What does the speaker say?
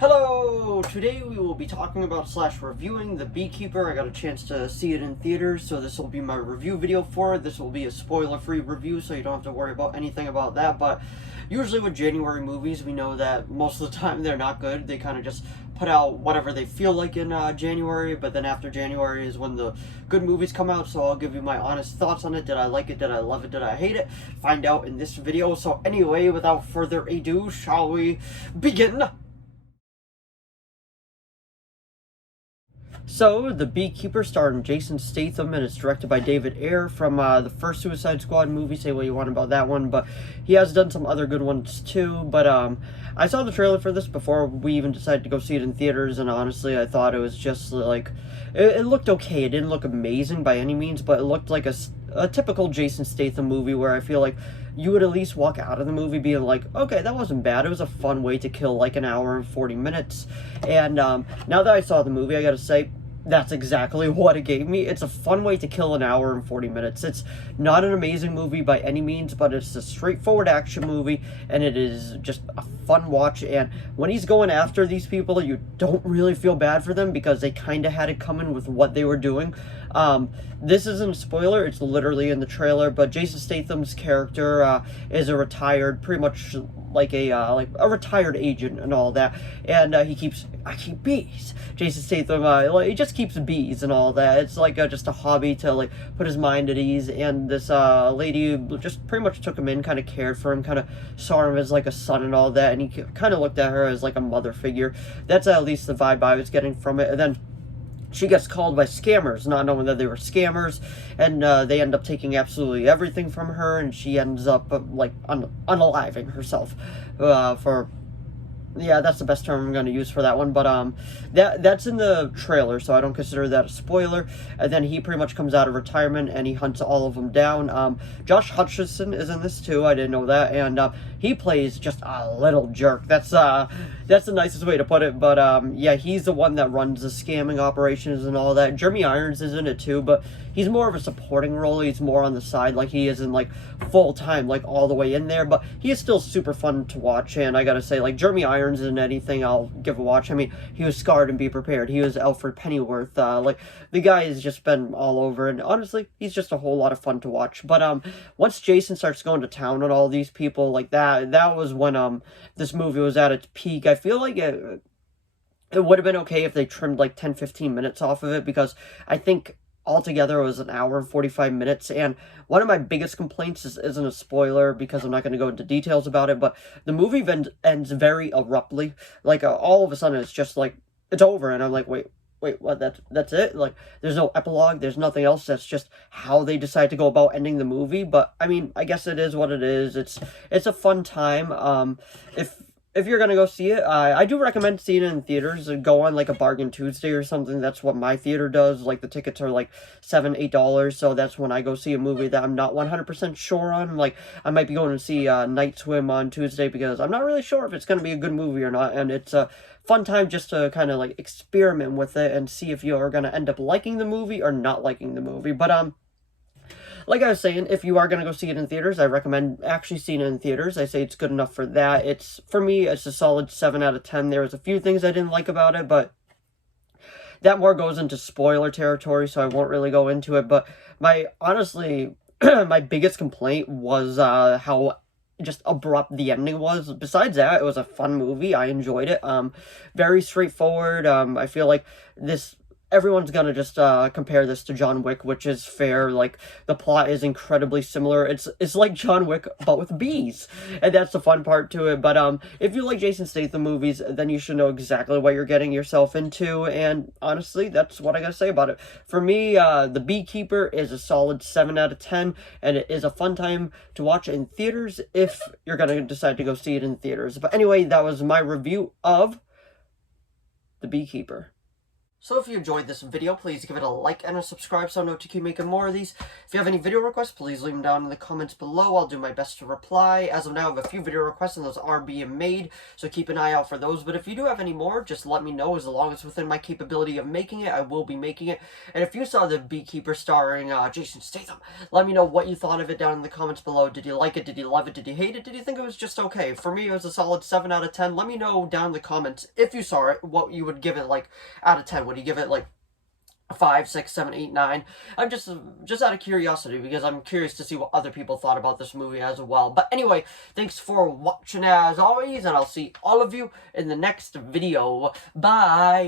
Hello! Today we will be talking about / reviewing The Beekeeper. I got a chance to see it in theaters, so this will be my review video for it. This will be a spoiler-free review, so you don't have to worry about anything about that, but usually with January movies, we know that most of the time they're not good. They kind of just put out whatever they feel like in January, but then after January is when the good movies come out, so I'll give you my honest thoughts on it. Did I like it? Did I love it? Did I hate it? Find out in this video. So anyway, without further ado, shall we begin? So, The Beekeeper starring Jason Statham, and it's directed by David Ayer from the first Suicide Squad movie. Say what you want about that one, but he has done some other good ones too. But I saw the trailer for this before we even decided to go see it in theaters, and honestly, I thought it was just like, it looked okay. It didn't look amazing by any means, but it looked like a typical Jason Statham movie where I feel like you would at least walk out of the movie being like, okay, that wasn't bad. It was a fun way to kill like an hour and 40 minutes. And now that I saw the movie, I gotta say, that's exactly what it gave me. It's a fun way to kill an hour and 40 minutes. It's not an amazing movie by any means, but it's a straightforward action movie, and it is just a fun watch. And when he's going after these people, you don't really feel bad for them because they kind of had it coming with what they were doing. This isn't a spoiler, it's literally in the trailer, but Jason Statham's character is a retired, pretty much like a retired agent and all that, and I keep bees. Jason Statham, he just keeps bees and all that. It's like just a hobby to like put his mind at ease, and this lady just pretty much took him in, kind of cared for him, kind of saw him as like a son and all that, and he kind of looked at her as like a mother figure. That's at least the vibe I was getting from it. And then she gets called by scammers, not knowing that they were scammers, and they end up taking absolutely everything from her, and she ends up like unaliving herself for. Yeah, that's the best term I'm going to use for that one, but that's in the trailer, so I don't consider that a spoiler. And then he pretty much comes out of retirement, and he hunts all of them down. Josh Hutcherson is in this, too. I didn't know that, and he plays just a little jerk. That's the nicest way to put it, but yeah, he's the one that runs the scamming operations and all that. Jeremy Irons is in it, too, but he's more of a supporting role. He's more on the side, like he isn't like full-time, like all the way in there, but he is still super fun to watch. And I gotta say, like, Jeremy Irons in anything I'll give a watch. I mean, he was Scarred and Be Prepared. He was Alfred Pennyworth. Like, the guy has just been all over, and honestly, he's just a whole lot of fun to watch. But once Jason starts going to town on all these people like that was when this movie was at its peak. I feel like it would have been okay if they trimmed like 10-15 minutes off of it, because I think altogether it was an hour and 45 minutes, and one of my biggest complaints isn't a spoiler because I'm not going to go into details about it, but the movie ends very abruptly. Like, all of a sudden it's just like, it's over, and I'm like, wait, what, that's it? Like, there's no epilogue, there's nothing else. That's just how they decide to go about ending the movie. But I mean, I guess it is what it is. It's a fun time. If you're gonna go see it, I do recommend seeing it in theaters. Go on like a Bargain Tuesday or something. That's what my theater does. Like, the tickets are like $7-8, so that's when I go see a movie that I'm not 100% sure on. Like, I might be going to see Night Swim on Tuesday because I'm not really sure if it's gonna be a good movie or not, and it's a fun time just to kind of like experiment with it and see if you're gonna end up liking the movie or not liking the movie. But like I was saying, if you are going to go see it in theaters, I recommend actually seeing it in theaters. I say it's good enough for that. For me, it's a solid 7 out of 10. There was a few things I didn't like about it, but that more goes into spoiler territory, so I won't really go into it. But honestly, my biggest complaint was how just abrupt the ending was. Besides that, it was a fun movie. I enjoyed it. Very straightforward. I feel like everyone's gonna just compare this to John Wick, which is fair. Like, the plot is incredibly similar. It's like John Wick, but with bees, and that's the fun part to it. But if you like Jason Statham movies, then you should know exactly what you're getting yourself into, and honestly, that's what I gotta say about it. For me, The Beekeeper is a solid 7 out of 10, and it is a fun time to watch in theaters if you're gonna decide to go see it in theaters. But anyway, that was my review of The Beekeeper. So if you enjoyed this video, please give it a like and a subscribe so I know to keep making more of these. If you have any video requests, please leave them down in the comments below. I'll do my best to reply. As of now, I have a few video requests and those are being made, so keep an eye out for those. But if you do have any more, just let me know. As long as it's within my capability of making it, I will be making it. And if you saw the Beekeeper starring Jason Statham, let me know what you thought of it down in the comments below. Did you like it? Did you love it? Did you hate it? Did you think it was just okay? For me, it was a solid 7 out of 10. Let me know down in the comments, if you saw it, what you would give it, like, out of 10. Would you give it, like, 5, 6, 7, 8, 9. I'm just out of curiosity, because I'm curious to see what other people thought about this movie as well. But anyway, thanks for watching as always, and I'll see all of you in the next video. Bye.